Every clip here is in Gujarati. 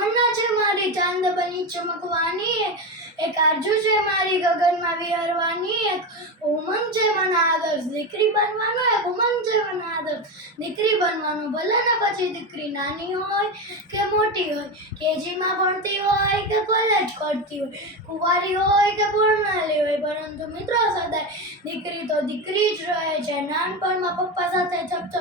તમન્ના છે મારી ચાંદ બની ચમકવાની, એક આરજુ છે મારી ગગનમાં વિહરવાની, એક ઉમંગ છે મને આદર્શ દીકરી બનવાનો, એક ઉમંગ છે મને આદર્શ દીકરી બનવાનો. ભલે ને પછી દીકરી નાની હોય કે મોટી હોય, કેજીમાં ભણતી હોય કે કોલેજ કરતી હોય, કુંવારી હોય કે પરણેલી હોય, પરંતુ મિત્રો સદાય દીકરી તો દીકરી જ રહે છે. નાનપણમાં પપ્પા સાથે ચપચપ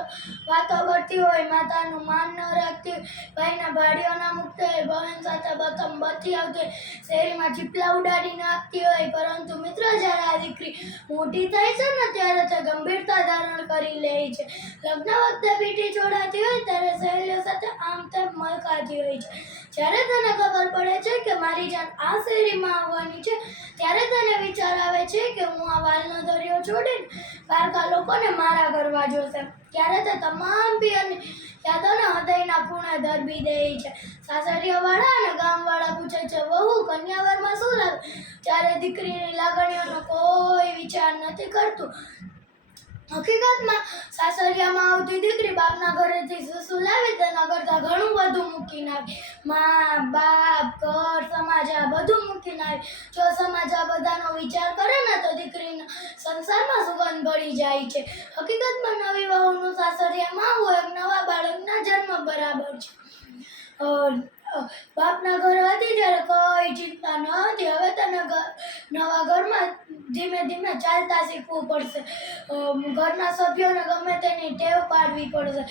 વાતો કરતી હોય, માતાનું માન ન રાખતી હોય, ભાઈના ભાડીઓના મૂકતી હોય, બહેન સાથે બતમ બતી આવતી હોય, શેરીમાં ચીપલા ઉડાડી નાખતી હોય, પરંતુ મિત્ર જ્યારે આ દીકરી મોટી થાય છે ને ત્યારે તે ગંભીરતા ધારણ કરી લે છે. લગ્ન વખતે પીટી છોડાતી હોય ત્યારે સહેલીઓ સાથે આમ તેમ મલકાતી હોય છે. જ્યારે તને ખબર પડે છે કે મારી જાન આ શેરીમાં આવવાની છે, ત્યારે તને વિચાર આવે છે કે હું આ વાલનો દરિયો છોડીને પારકા લોકોને મારા કરવા જોશે. ત્યારે તે તમામ પિયરની યાદોને હૃદયના ખૂણે દરબી દે છે. સાસરિયાવાળા અને ગામવાળા પૂછે છે, વહુ કન્યાવરમાં શું લાવે? ત્યારે દીકરીની લાગણીઓનો કોઈ વિચાર નથી કરતું. હકીકતમાં સાસરિયામાં આવતી દીકરી બાપના ઘરેથી શું લાવી તેના કરતાં ઘણું બધું મૂકીને આવી. મા, બાપ, ઘર, સમાજ આ બધું મૂકીને આવી. જો સમાજ આ બધાનો વિચાર કરે ને તો દીકરીના સંસારમાં સુગંધ ભળી જાય છે. હકીકતમાં નવી વહુનું સાસરિયામાં આવવું એક નવા બાળકના જન્મ બરાબર છે. બાપના ઘરે હતી ત્યારે કોઈ ચિંતા ન હતી. હવે તને નવા ઘરમાં ધીમે ધીમે ચાલતા શીખવું પડશે. ઘરના સભ્યોને ગમે તેની ટેવ પાડવી પડશે.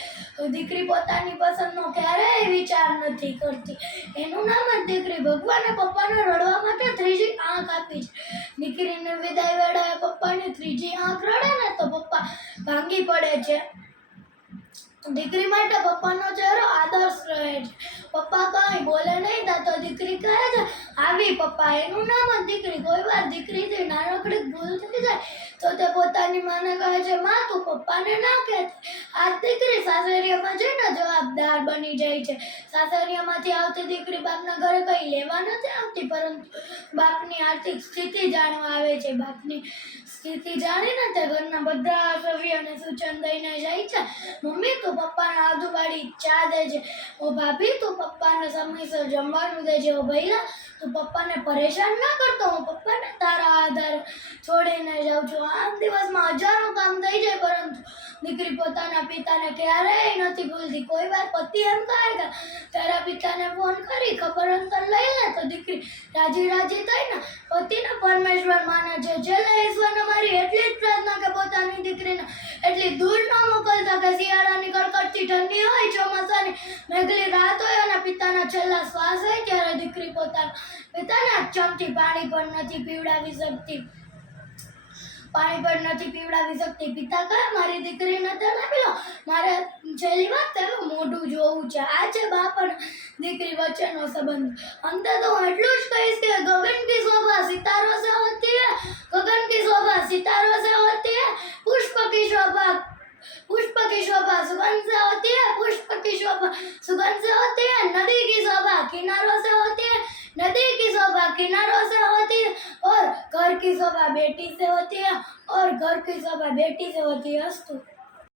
દીકરી પોતાની પસંદનો ક્યારેય વિચાર નથી કરતી. એનું નામ જ દીકરી. ભગવાને પપ્પાને રડવા માટે ત્રીજી આંખ આપી છે. દીકરીને વિદાય વેળાએ પપ્પાની ત્રીજી આંખ રડે ને તો પપ્પા ભાંગી પડે છે. દીકરી માટે પપ્પાનો ચહેરો આદર્શ રહે છે. પપ્પા કંઈ બોલે નહીં તો દીકરી કહે છે, આવી પપ્પા. એનું નામ જ દીકરી. કોઈ વાર દીકરીથી નાનકડી ભૂલ થઈ જાય તો તે પોતાની માને કહે છે, માં તું પપ્પાને ના કહેતી. આ દીકરી સાસરિયામાં જઈને જવાબદાર બની જાય છે. સાસરિયામાંથી આવતી દીકરી બાપના ઘરે કંઈ લેવા નથી આવતી, પરંતુ બાપની આર્થિક સ્થિતિ જાણવા આવે છે. બાપની સ્થિતિ જાણીને તે ઘરના બધા સભ્યોને સૂચન દઈને જાય છે. મમ્મી તું પપ્પાને આદુવાળી ચા દેજે. ઓ ભાભી તું પપ્પાને સમયસર જમવાનું દેજે. ઓ ભૈલા તું પપ્પાને પરેશાન ના કરતો, હું પપ્પાને તારા આધારે છોડીને જાઉં છું. આમ દિવસમાં હજારો કામ થઈ જાય, પરંતુ દીકરી પોતાના પિતાને ક્યારેય નથી ભૂલતી. કોઈ વાર પતિ એમ કહે કે તારા પિતાને ફોન કરી ખબર અંતર લઈ લે, તો દીકરી રાજી થઈને પતિને પરમેશ્વર માને છે. છેલ્લે ઈશ્વરને મારી એટલી જ પ્રાર્થના કે પોતાની દીકરીને એટલી દૂર ન મોકલતા કે શિયાળાની કડકડતી ઠંડી હોય, ચોમાસાની મેઘલી રાત હોય અને પિતાના છેલ્લા શ્વાસ હોય ત્યારે દીકરી પોતાના પિતાને ચમચી પાણી પણ નથી પીવડાવી શકતી. પિતા કહે, મારી દીકરીને તેલ આપી લો, મારે છેલ્લી વાર તેનું મોઢું જોવું છે. આ છે બાપ અને દીકરી વચ્ચેનો સંબંધ. અંતે તો હું એટલું જ કહીશ કે ગગન કી શોભા સિતારો સે હોતી હૈ, ગગન કી શોભા સિતારો સે હોતી હૈ, પુષ્પ की शोभा सुगंध से होती है, पुष्प की शोभा सुगंध से होती है, नदी की शोभा किनारों से होती है, नदी की शोभा किनारों से होती है, और घर की शोभा बेटी से होती है, और घर की शोभा बेटी से होती है. अस्तु.